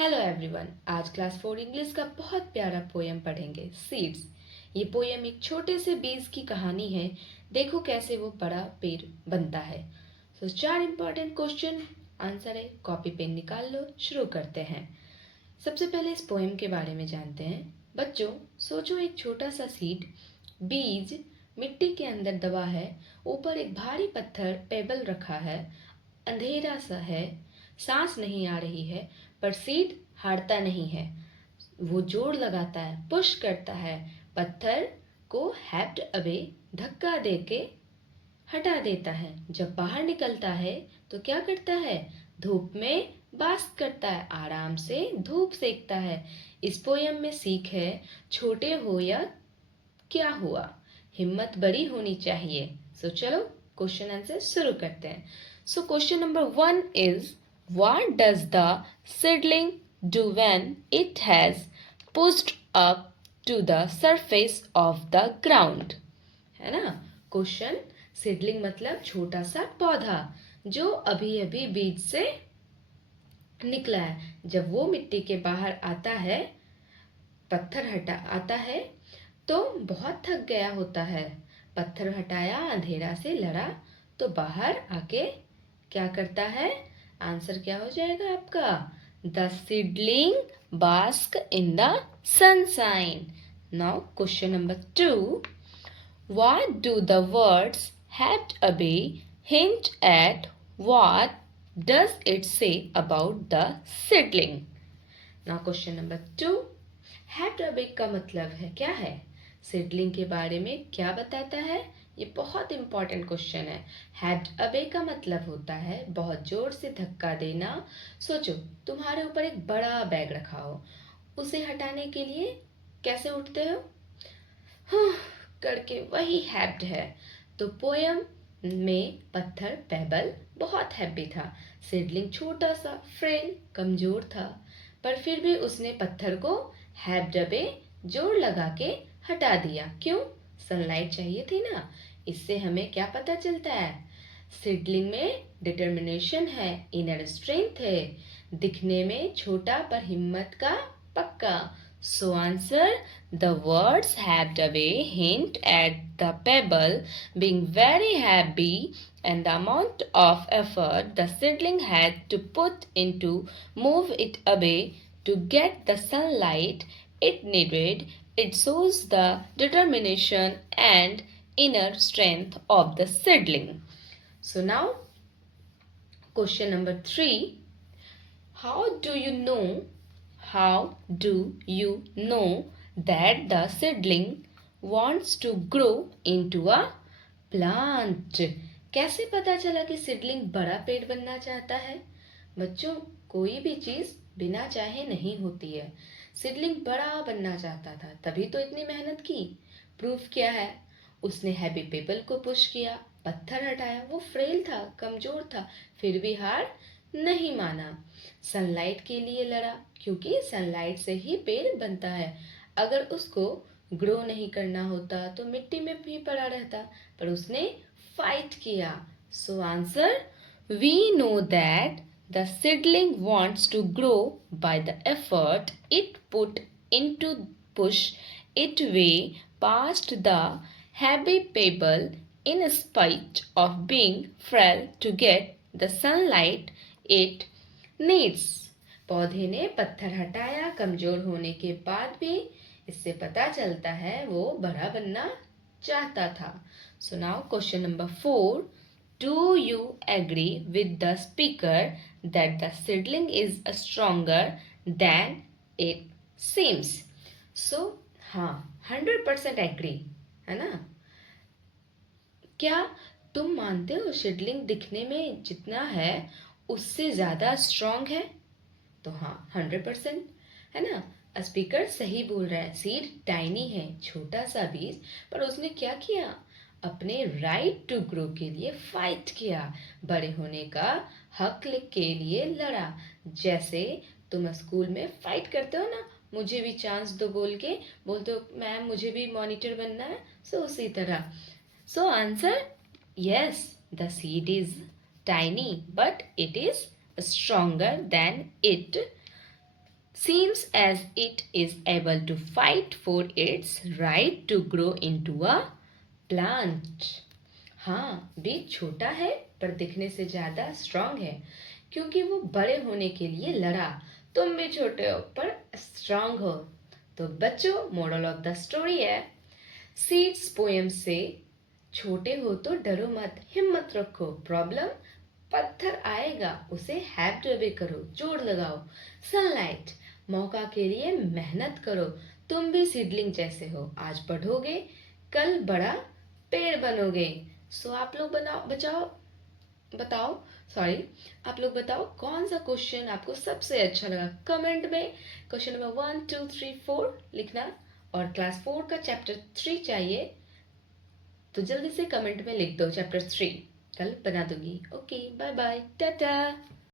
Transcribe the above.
Hello everyone. आज class 4 English का बहुत प्यारा पोयम पढ़ेंगे, सीड्स। ये पोयम एक छोटे से बीज की कहानी है। देखो कैसे वो बड़ा पेड़ बनता है। चार इंपॉर्टेंट क्वेश्चन आंसर है, कॉपी पेन निकाल लो, शुरू करते हैं। सबसे पहले इस पोयम के बारे में जानते हैं। बच्चों, सोचो एक छोटा सा सीड, बीज मिट्टी के अंदर दबा है। ऊपर एक भारी पत्थर पेबल रखा है। अंधेरा सा है, सांस नहीं आ रही है, पर सीड हारता नहीं है। वो जोर लगाता है, पुश करता है, पत्थर को हैप्ड अवे धक्का देके हटा देता है। जब बाहर निकलता है तो क्या करता है? धूप में बास्क करता है, आराम से धूप सेकता है। इस पोयम में सीख है, छोटे हो या क्या हुआ, हिम्मत बड़ी होनी चाहिए। चलो क्वेश्चन आंसर शुरू करते हैं। Question number 1 is, what does the seedling do when it has pushed up to the surface of the ground? है ना क्वेश्चन। सीडलिंग मतलब छोटा सा पौधा जो अभी अभी बीज से निकला है। जब वो मिट्टी के बाहर आता है, पत्थर हटा आता है तो बहुत थक गया होता है। पत्थर हटाया, अंधेरा से लड़ा, तो बाहर आके क्या करता है? आंसर क्या हो जाएगा आपका? The seedling bask in the sunshine. Now question number 2, what do the words had a bee hint at? What does it say about the seedling? Now question number 2, had a big का मतलब है क्या है? Seedling के बारे में क्या बताता है? ये बहुत इंपॉर्टेंट क्वेश्चन है। हैड अ बिग का मतलब होता है बहुत जोर से धक्का देना। सोचो तुम्हारे ऊपर एक बड़ा बैग रखा हो, उसे हटाने के लिए कैसे उठते हो? करके, वही हैप्ड है। तो पोयम में पत्थर पेबल बहुत हैप्पी था। सीडलिंग छोटा सा फ्रेल कमजोर था, पर फिर भी उसने पत्थर को हैप्ड पे जोर लगा के हटा दिया। क्यों? सनलाइट चाहिए थी ना। इससे हमें क्या पता चलता है? सीडलिंग में डिटर्मिनेशन है, इनर स्ट्रेंथ है। दिखने में छोटा पर हिम्मत का पक्का। So answer, the words happed away hint at the pebble being very happy and the amount of effort the seedling had to put into move it away to get the sunlight it needed. It shows the determination and inner strength of the seedling. So now question number 3, how do you know that the seedling wants to grow into a plant? कैसे पता चला कि seedling बड़ा पेड़ बनना चाहता है? बच्चों, कोई भी चीज बिना चाहे नहीं होती है। सीडलिंग बड़ा बनना चाहता था, तभी तो इतनी मेहनत की। प्रूफ क्या है? उसने हैवी पेबल को पुश किया, पत्थर हटाया। वो फ्रेल था, कमजोर था, फिर भी हार नहीं माना। सनलाइट के लिए लड़ा, क्योंकि सनलाइट से ही पेड़ बनता है। अगर उसको ग्रो नहीं करना होता तो मिट्टी में भी पड़ा रहता, पर उसने फाइट किया। So answer, we know that the seedling wants to grow by the effort it put into push it way past the heavy pebble in spite of being frail to get the sunlight it needs. पौधे ने पत्थर हटाया, कमजोर होने के बाद भी। इससे पता चलता है वो बड़ा बनना चाहता था। So now question number 4, do you agree with the speaker that the seedling is stronger than it seems? So हाँ, 100% agree है ना। क्या तुम मानते हो सीडलिंग दिखने में जितना है उससे ज्यादा स्ट्रांग है? तो हाँ, 100% है ना। स्पीकर सही बोल रहा है। सीड टाइनी है, छोटा सा बीज, पर उसने क्या किया? अपने राइट टू ग्रो के लिए फाइट किया, बड़े होने का हक के लिए लड़ा। जैसे तुम स्कूल में फाइट करते हो ना, मुझे भी चांस दो बोल के बोलते हो, मैम मुझे भी मॉनिटर बनना है। उसी तरह। So answer, yes, the seed is tiny but it is stronger than it seems as it is able to fight for its right to grow into a plant. हाँ, बीज छोटा है पर दिखने से ज्यादा स्ट्रांग है क्योंकि वो बड़े होने के लिए लड़ा। तुम भी छोटे हो पर स्ट्रांग हो। तो बच्चों, मोरल ऑफ द स्टोरी है सीड्स पोएम से, छोटे हो तो डरो मत, हिम्मत रखो, प्रॉब्लम पत्थर आएगा, उसे हैव टू बे करो, जोर लगाओ, सनलाइट मौका के लिए मेहनत करो। तुम भी सीडलिंग जैसे हो, आज पढ़ोगे कल बड़ा पेड़ बनोगे। सो आप लोग बताओ, सॉरी, आप लोग बताओ कौन सा क्वेश्चन आपको सबसे अच्छा लगा। कमेंट में क्वेश्चन नंबर 1 2 3 4 लिखना। और क्लास 4 का चैप्टर 3 चाहिए तो जल्दी से कमेंट में लिख दो चैप्टर 3, कल बना दूंगी। Okay, bye bye, Tata.